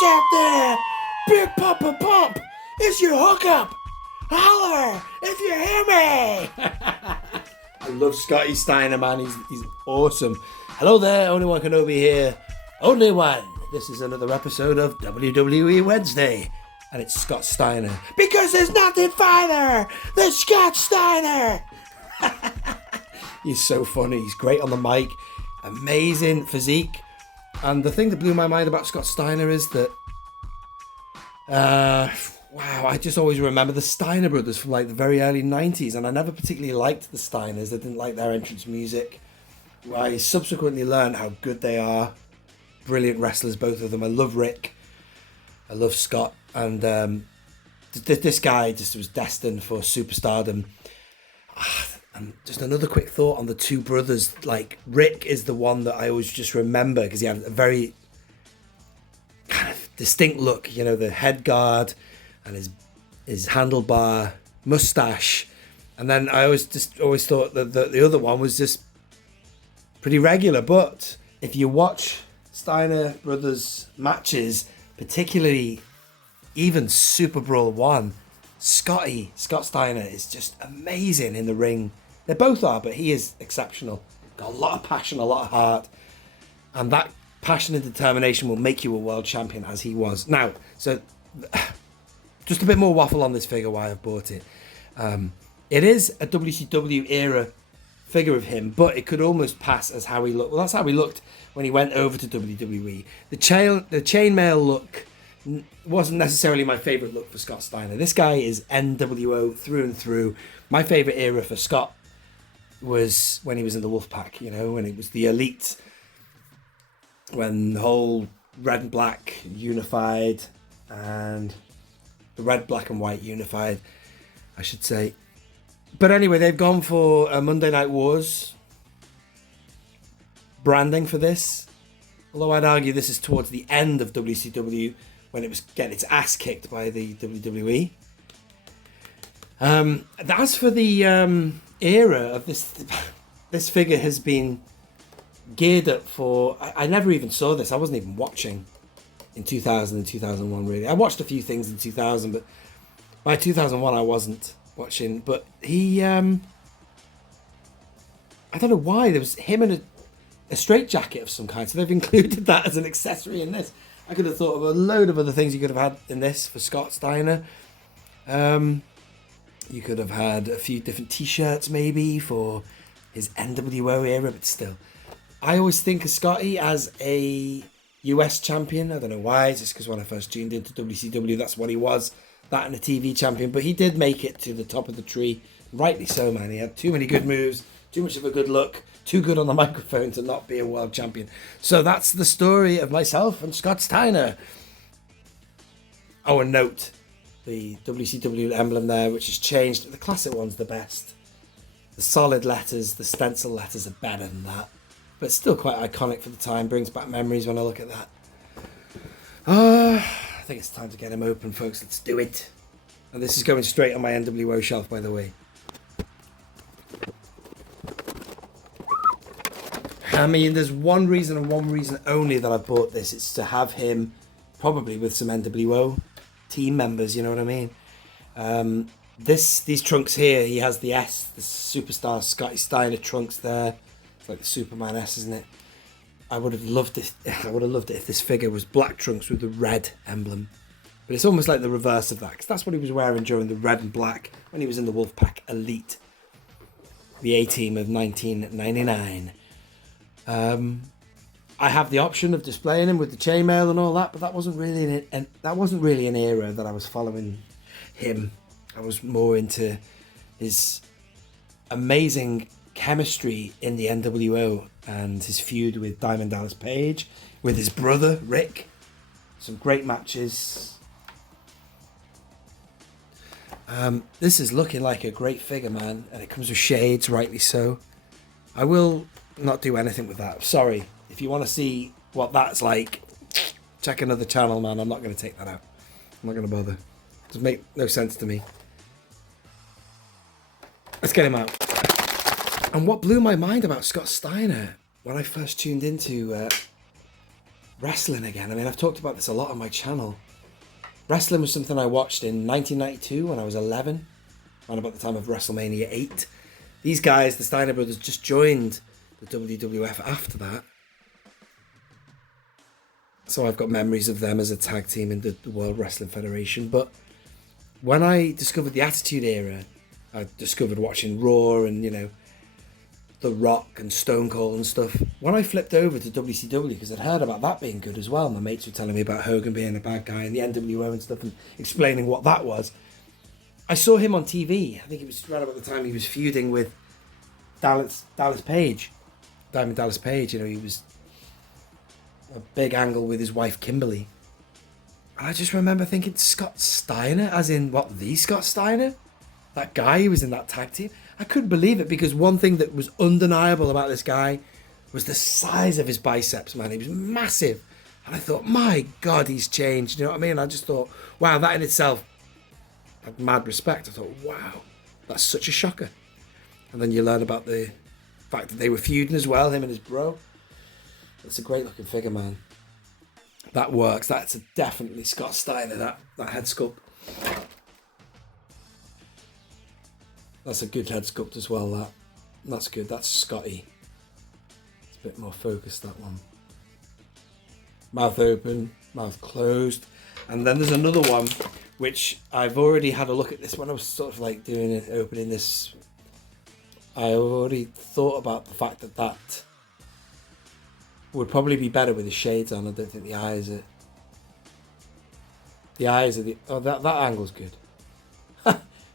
folks out there, Big Poppa Pump is your hookup. Holler if you hear me. I love Scotty Steiner, man. He's awesome. Hello there, Only One Kenobi here. Only One. This is another episode of WWE Wednesday. And it's Scott Steiner. Because there's nothing finer than Scott Steiner. He's so funny. He's great on the mic. Amazing physique. And the thing that blew my mind about Scott Steiner is that, wow, I just always remember the Steiner brothers from like the very early 90s, and I never particularly liked the Steiners. I didn't like their entrance music. I subsequently learned how good they are. Brilliant wrestlers, both of them. I love Rick. I love Scott. And this guy just was destined for superstardom. And just another quick thought on the two brothers. Like, Rick is the one that I always just remember because he had a very kind of distinct look. You know, the head guard and his handlebar mustache. And then I always thought that the other one was just pretty regular. But if you watch Steiner brothers matches, particularly even Super Brawl 1, Scott Steiner is just amazing in the ring. They both are, but he is exceptional. Got a lot of passion, a lot of heart. And that passion and determination will make you a world champion, as he was. Now, so just a bit more waffle on this figure, why I've bought it. It is a WCW era figure of him, but it could almost pass as how he looked. Well, that's how he looked when he went over to WWE. The chainmail look wasn't necessarily my favourite look for Scott Steiner. This guy is NWO through and through. My favourite era for Scott was when he was in the Wolfpack, you know, when it was the Elite, when the whole red and black unified, and the red, black and white unified, I should say. But anyway, they've gone for a Monday Night Wars branding for this. Although I'd argue this is towards the end of WCW, when it was getting its ass kicked by the WWE. As for the era of this figure has been geared up for... I never even saw this. I wasn't even watching in 2000 and 2001, really. I watched a few things in 2000, but by 2001 I wasn't watching. But he... I don't know why. There was him in a straitjacket of some kind, so they've included that as an accessory in this. I could have thought of a load of other things you could have had in this for Scott Steiner. You could have had a few different t-shirts maybe for his NWO era, but still. I always think of Scotty as a US champion. I don't know why, just because when I first tuned into WCW, that's what he was. That and a TV champion. But he did make it to the top of the tree. Rightly so, man. He had too many good moves, too much of a good look, too good on the microphone to not be a world champion. So that's the story of myself and Scott Steiner. Oh, and note the WCW emblem there, which has changed. The classic one's the best. The solid letters, the stencil letters are better than that. But it's still quite iconic for the time. Brings back memories when I look at that. I think it's time to get him open, folks. Let's do it. And this is going straight on my NWO shelf, by the way. I mean, there's one reason and one reason only that I bought this. It's to have him probably with some NWO team members, you know what I mean? These trunks here, he has the S, the Superstar Scotty Steiner trunks there. It's like the Superman S, isn't it? I would have loved it if this figure was black trunks with the red emblem. But it's almost like the reverse of that, because that's what he was wearing during the red and black when he was in the Wolfpack Elite, the A-Team of 1999. I have the option of displaying him with the chainmail and all that, but that wasn't really an era that I was following him. I was more into his amazing chemistry in the NWO and his feud with Diamond Dallas Page, with his brother Rick. Some great matches. This is looking like a great figure, man, and it comes with shades, rightly so. I will not do anything with that. Sorry. If you want to see what that's like, check another channel, man. I'm not going to take that out. I'm not going to bother. It doesn't make no sense to me. Let's get him out. And what blew my mind about Scott Steiner when I first tuned into wrestling again. I mean, I've talked about this a lot on my channel. Wrestling was something I watched in 1992 when I was 11, around about the time of WrestleMania 8. These guys, the Steiner brothers, just joined the WWF after that. So I've got memories of them as a tag team in the World Wrestling Federation. But when I discovered the Attitude Era, I discovered watching Raw and, you know, The Rock and Stone Cold and stuff. When I flipped over to WCW, because I'd heard about that being good as well, my mates were telling me about Hogan being a bad guy and the NWO and stuff and explaining what that was. I saw him on TV. I think it was right about the time he was feuding with Dallas Page. Diamond Dallas Page, you know, he was a big angle with his wife Kimberly. And I just remember thinking, Scott Steiner, as in, what, the Scott Steiner? That guy who was in that tag team? I couldn't believe it, because one thing that was undeniable about this guy was the size of his biceps, man. He was massive. And I thought, my God, he's changed. You know what I mean? I just thought, wow, that in itself had mad respect. I thought, wow, that's such a shocker. And then you learn about the fact that they were feuding as well, him and his bro. It's a great looking figure, man. That works. That's definitely Scott Steiner, that head sculpt. That's a good head sculpt as well, that's good. That's Scotty. It's a bit more focused, that one. Mouth open, mouth closed. And then there's another one, which I've already had a look at this when I was sort of like doing it, opening this. I already thought about the fact that would probably be better with the shades on. I don't think the eyes are... The eyes are the... Oh, that angle's good.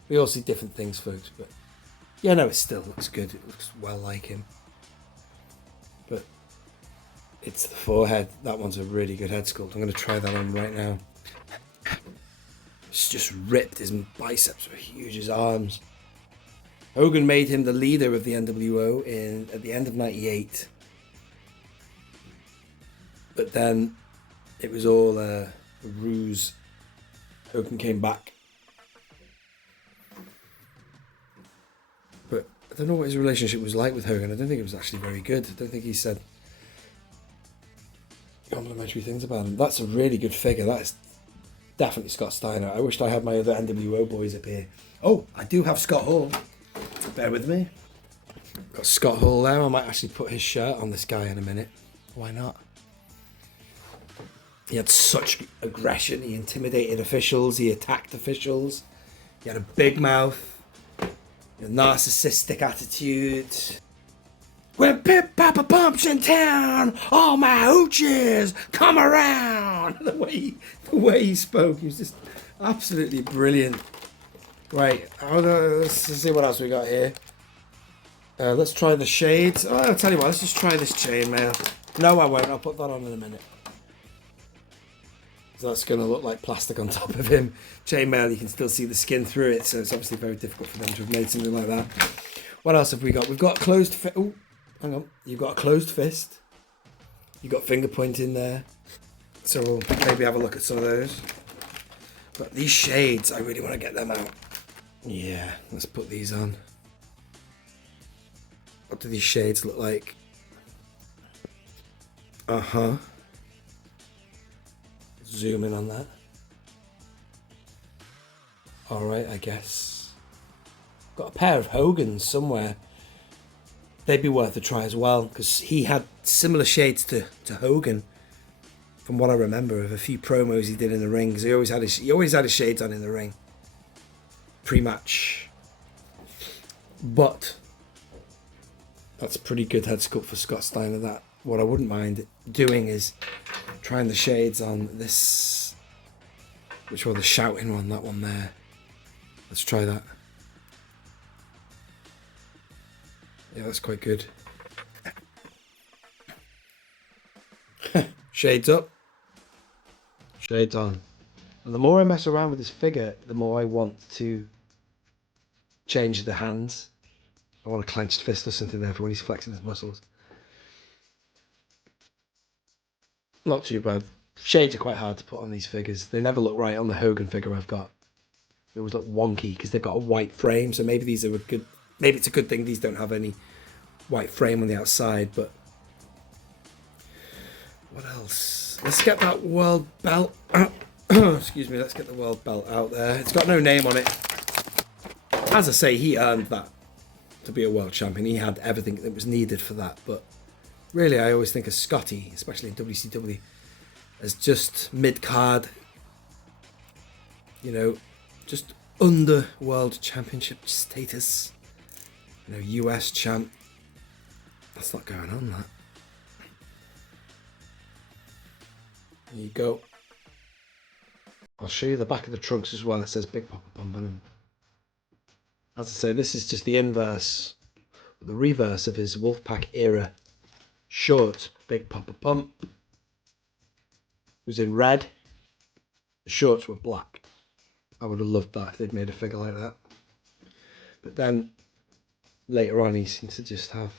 We all see different things, folks, but yeah, no, it still looks good. It looks well like him. But it's the forehead. That one's a really good head sculpt. I'm going to try that on right now. It's just ripped. His biceps are huge, his arms. Hogan made him the leader of the NWO at the end of '98. But then it was all a ruse. Hogan came back. But I don't know what his relationship was like with Hogan. I don't think it was actually very good. I don't think he said complimentary things about him. That's a really good figure. That is definitely Scott Steiner. I wished I had my other NWO boys up here. Oh, I do have Scott Hall. Bear with me. Got Scott Hall there. I might actually put his shirt on this guy in a minute. Why not? He had such aggression. He intimidated officials. He attacked officials. He had a big mouth. A narcissistic attitude. When Pip Papa Pump's in town, all my hooches come around. The way he spoke, he was just absolutely brilliant. Right, let's see what else we got here. Let's try the shades. Oh, I'll tell you what, let's just try this chainmail. No, I won't. I'll put that on in a minute. So that's going to look like plastic on top of him. Chainmail, you can still see the skin through it, so it's obviously very difficult for them to have made something like that. What else have we got? We've got a closed fist. Oh, hang on. You've got a closed fist. You've got finger pointing there. So we'll maybe have a look at some of those. But these shades, I really want to get them out. Yeah, let's put these on. What do these shades look like? Uh-huh. Zoom in on that. Alright, I guess. Got a pair of Hogan's somewhere. They'd be worth a try as well, because he had similar shades to Hogan, from what I remember of a few promos he did in the ring. Because he always had his shades on in the ring, pre-match. But that's a pretty good head sculpt for Scott Steiner. That what I wouldn't mind doing is trying the shades on this. Which one? The shouting one. That one there. Let's try that. Yeah, that's quite good. Shades up. Shades on. And the more I mess around with this figure, the more I want to change the hands. I want a clenched fist or something there for when he's flexing his muscles. Not too bad. Shades are quite hard to put on these figures. They never look right on the Hogan figure I've got. They always look wonky because they've got a white frame. So maybe these are a good. Maybe it's a good thing these don't have any white frame on the outside. But what else? Let's get that world belt out. Excuse me, let's get the world belt out there. It's got no name on it. As I say, he earned that to be a world champion. He had everything that was needed for that. But really, I always think of Scotty, especially in WCW, as just mid-card, you know, just under world championship status. You know, US champ. That's not going on, that. There you go. I'll show you the back of the trunks as well. It says Big Poppa Pump on them. As I say, this is just the inverse, the reverse of his Wolfpack era short. Big Poppa Pump. It was in red. The shorts were black. I would have loved that if they'd made a figure like that. But then later on, he seems to just have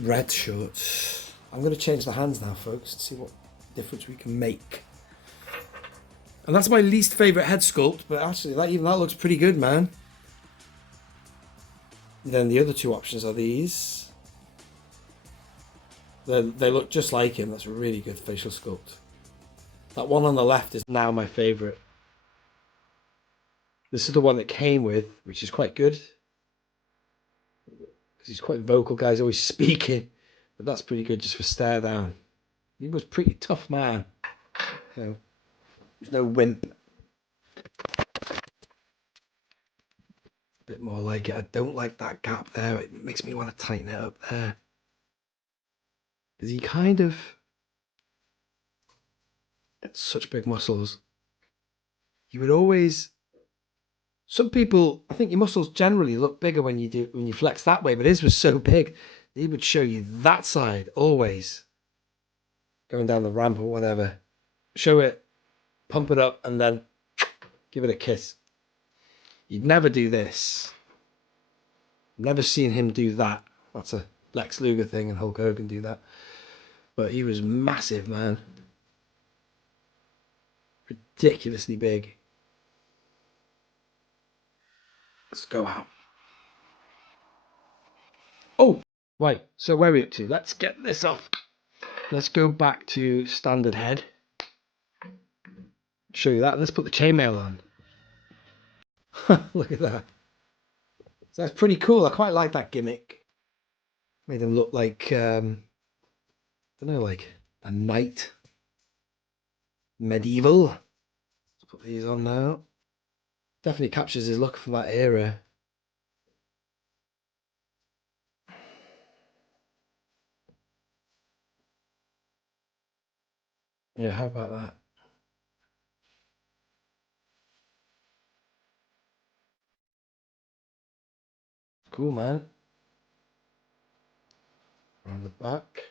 red shorts. I'm going to change the hands now, folks, and see what difference we can make. And that's my least favourite head sculpt, but actually that looks pretty good, man. Then the other two options are these. They look just like him. That's a really good facial sculpt. That one on the left is now my favourite. This is the one that came with, which is quite good. Because he's quite vocal, guy's always speaking. But that's pretty good just for stare down. He was a pretty tough man. You know, there's no wimp. A bit more like it. I don't like that gap there. It makes me want to tighten it up there. Because he kind of... It's such big muscles. You would always... Some people, I think your muscles generally look bigger when you flex that way, but his was so big, he would show you that side always. Going down the ramp or whatever. Show it, pump it up, and then give it a kiss. You'd never do this. Never seen him do that. That's a Lex Luger thing, and Hulk Hogan do that. But he was massive, man. Ridiculously big. Let's go out. Oh, right. So where are we up to? Let's get this off. Let's go back to standard head. Show you that. Let's put the chainmail on. Look at that. So that's pretty cool. I quite like that gimmick. Made him look like, I don't know, like a knight. Medieval. Let's put these on now. Definitely captures his look from that era. Yeah, how about that? Cool, man. On the back.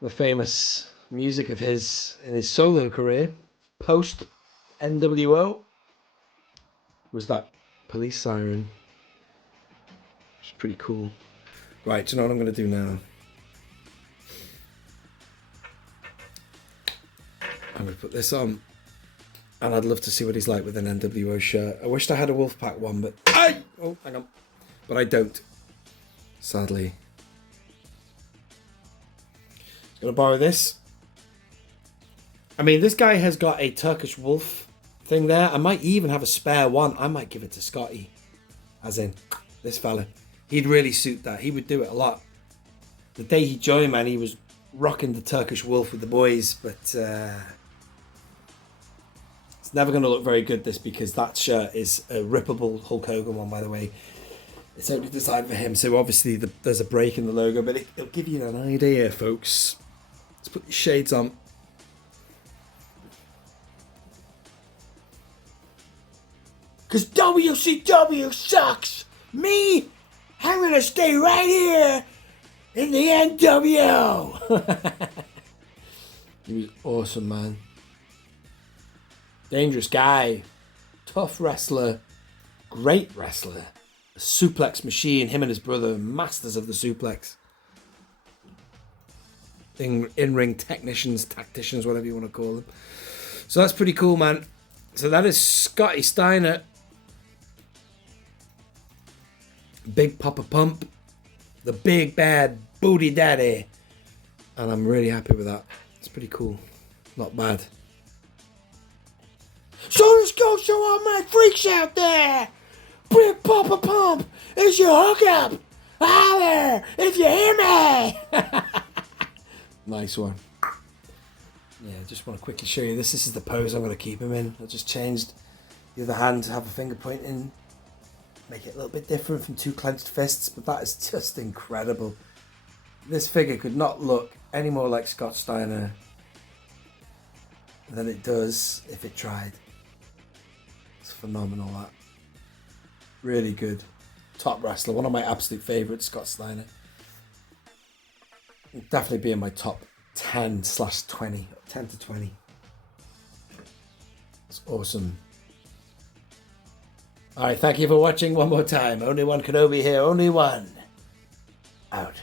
The famous music of his in his solo career, post NWO, was that police siren. Which is pretty cool. Right, do you know what I'm going to do now? I'm going to put this on. And I'd love to see what he's like with an NWO shirt. I wished I had a Wolfpack one, but... Oh, hang on. But I don't. Sadly. Gonna borrow this. I mean, this guy has got a Turkish wolf thing there. I might even have a spare one. I might give it to Scotty. As in, this fella. He'd really suit that. He would do it a lot. The day he joined, man, he was rocking the Turkish wolf with the boys, but it's never going to look very good, this, because that shirt is a rippable Hulk Hogan one, by the way. It's only designed for him, so obviously there's a break in the logo, but it'll give you an idea, folks. Let's put your shades on. Because WCW sucks. Me, I'm going to stay right here in the NWO. He was awesome, man. Dangerous guy. Tough wrestler. Great wrestler. A suplex machine. Him and his brother, masters of the suplex. In-ring technicians, tacticians, whatever you want to call them. So that's pretty cool, man. So that is Scotty Steiner. Big Poppa Pump, the big bad booty daddy. And I'm really happy with that. It's pretty cool. Not bad. So let's go show all my freaks out there. Big Poppa Pump is your hookup. Holler if you hear me. Nice one. Yeah, just want to quickly show you this. This is the pose I'm going to keep him in. I just changed the other hand to have a finger pointing. Make it a little bit different from two clenched fists, but that is just incredible. This figure could not look any more like Scott Steiner than it does if it tried. It's phenomenal, that. Really good. Top wrestler, one of my absolute favourites, Scott Steiner. It'll definitely be in my top 10/20, 10 to 20. It's awesome. Alright, thank you for watching one more time. Only One Kenobi here, only one. Out.